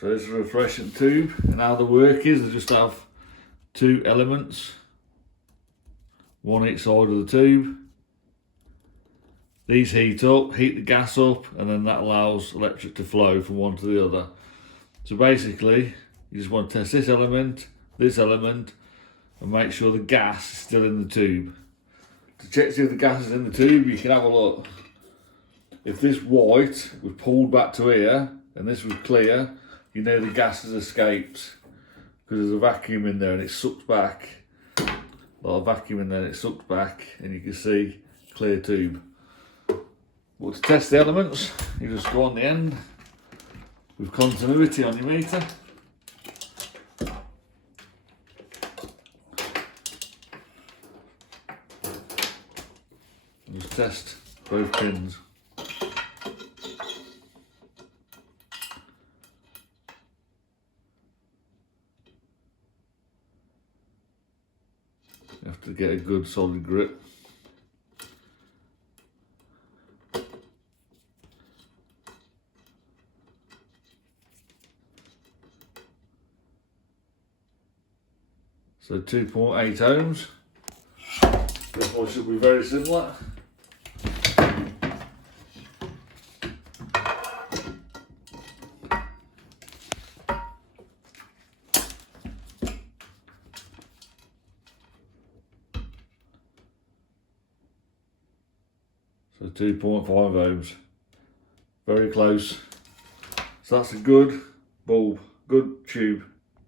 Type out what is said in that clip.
So this is a fluorescent tube, and how the work is, they just have two elements, one each side of the tube. These heat up, heat the gas up, and then that allows electric to flow from one to the other. So basically, you just want to test this element, and make sure the gas is still in the tube. To check to see if the gas is in the tube, you can have a look. If this white was pulled back to here, and this was clear, you know the gas has escaped, because there's a vacuum in there and it's sucked back. A lot of vacuum in there and it's sucked back, and you can see clear tube. But to test the elements, you just go on the end with continuity on your meter. And just test both pins. You have to get a good solid grip. So 2.8 ohms. Therefore should be very similar. So 2.5 ohms. Very close. So that's a good bulb, good tube.